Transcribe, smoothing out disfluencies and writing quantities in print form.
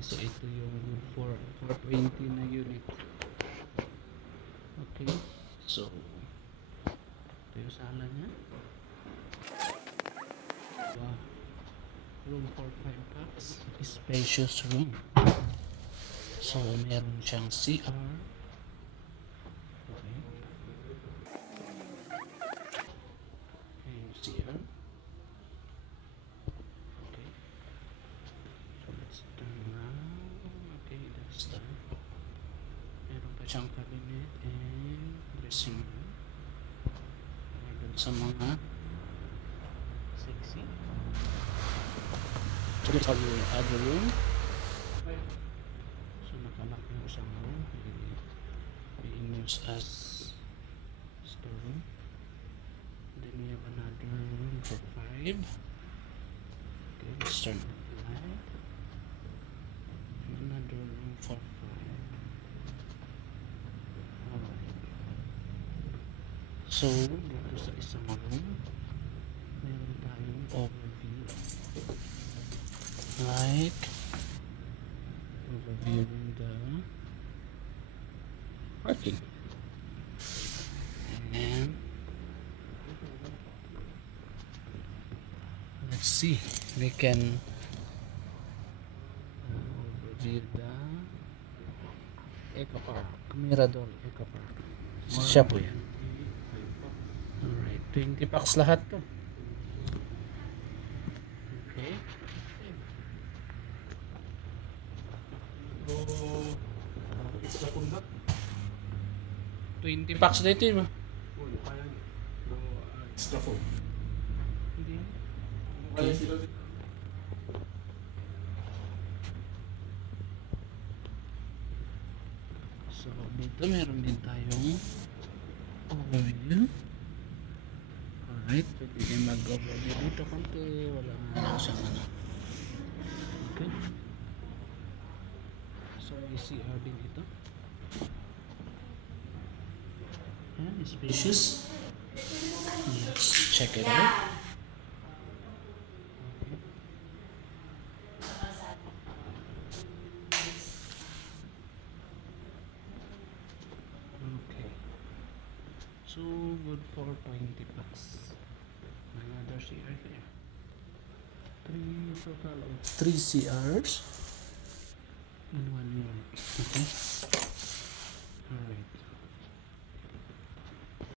So ito yung 420 na unit. Okay, so ito yung sala niya. Wow, room for 5 packs, spacious room. So meron siyang CR. Okay, yung CR. Okay, so let's turn around. Okay, that's done. Meron pa siyang cabinet and dressing room. Meron sa mga sexy. So let's have your other room. So nakalock yung isang room, being used as storeroom. Then we have another room for 5. Okay, let's turn on the light. And another room for 5. Alright. So dito sa isang room, meron tayong overview. Like overviewing the parking. And let's see, we can overview the Eco Park, Mirador Eco Park. Siya po yan. Alright, 20 packs lahat to. Okay. 20 packs dito yun. Extra phone. Hindi. Kaya sila So dito meron din tayong overview. Alright, pwede kayo mag-overview dito konti. Wala nga lang siyang ano. Okay. So may CR din ito. Ayan, spacious. Let's check it out. Okay. So good for 20 bucks. Another CR here. Total of 3 CRs in 1 unit. Okay.